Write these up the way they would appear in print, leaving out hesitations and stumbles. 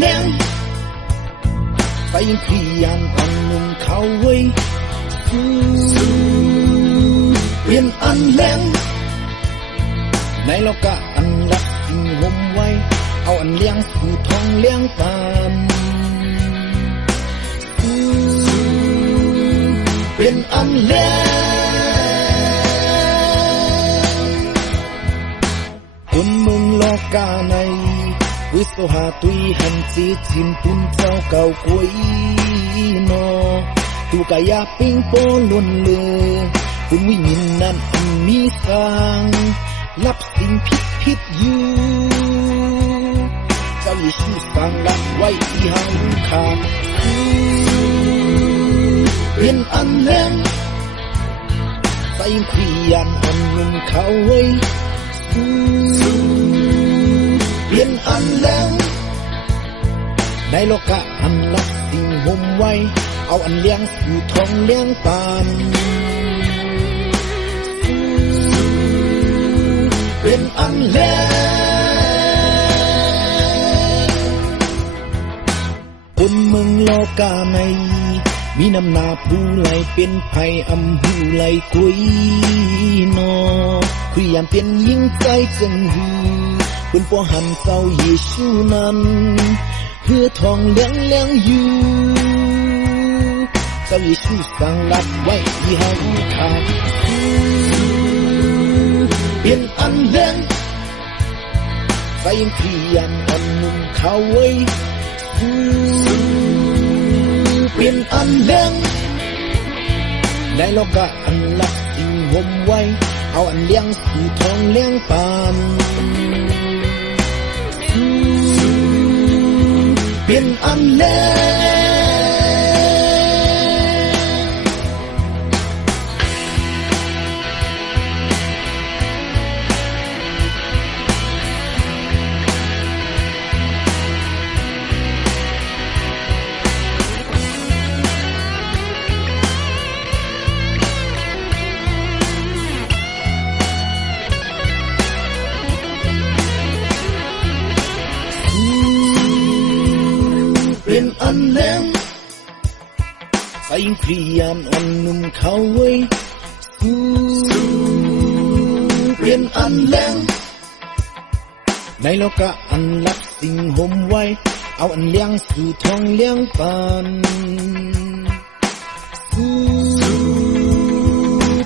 แรงไปยังขยันอันนุ่มเขาไว้เปลี่ยนอันแรงในโลกะอันรักสิ่งห่มไว้เอาอันเลี้ยงสู่ท้องเลี้ยงตามเปลี่ยนอันแรงคนเมืองโลกาในวิสหาตุยหันจีจินตุนเจ้าเก่ากุยนอตูกายาปิงโปล้นเลือคุณวิญญาณนั้นมีสร้างรับสิ่งผิดอยู่เจ้าเยซูสร้างรับไว้ที่หางขาเปลี่ยนอันแรงใส่ขยันอันนุ่มเขาไว้เปลี่ยนอันแรงในโลกะอันรักสิ่งห่มไว้เอาอันเลี้ยงสู่ท้องเลี้ยงตามเป็นอันแรงคนเมืองโลกาในมีน้ำหนาผู้ไหลเป็นไผ่อำหูไหลกุยนอคุยยามเป็นยิ่งใจจังหูคุณพ่อหันเจ้าเยซูนั้นเพื่อทองเลี้ยงอยู่เจ้าเยซูสั่งรับไว้ที่หางขาเปลี่ยนอันแรงใส่ขยันอันนุ่มเขาไว้เปลี่ยนอันแรงในโลกะอันรักสิ่งห่มไว้เอาอันเลี้ยงสู่ท้องเลี้ยงปานเปลี่ยนอันแรงเป็นอันแรงใส่ขยันอันนุ่มเขาไว้เป็นอันแรงในโลกะอันรักสิ่งห่มไว้เอาอันเลี้ยงสู่ท้องเลี้ยงปาน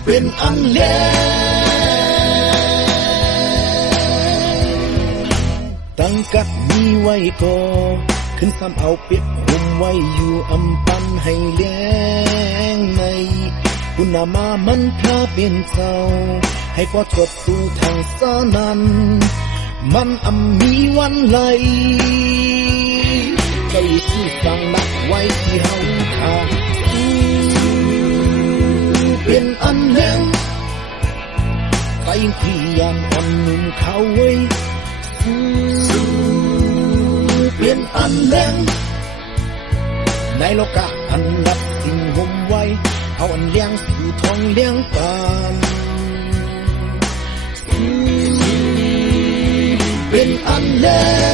เป็นอันแรงตั้งกัดมีไว้ก็ขึ้นซ้ำเอาเป็ดห่มไว้อยู่อำปันให้เลี้ยงในคุณนามามันพาเป็นเจ้าให้พอจดสู่ทางสานั้นมันมีวันไหลเจ้าเยซูสั่งนักไว้ที่หางขาเป็นอันแรงใส่ขยันอันนุ่มเขาไว้เปลี่ยนอันแรงในโลกะอันรักสิ่งห่มไว้เอาอันเลี้ยงสู่ท้องเลี้ยงปานเป็นอันแรง